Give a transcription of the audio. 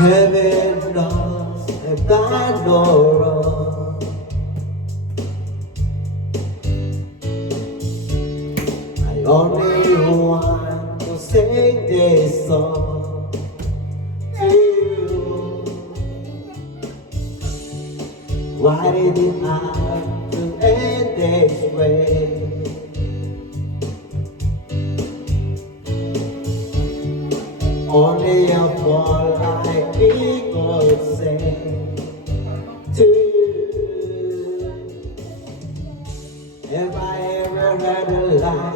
Heaven knows I've done no wrong. I only want to sing this song to you. Why did it have to end this way? Only a fall like me could say to you. Have I ever had a lie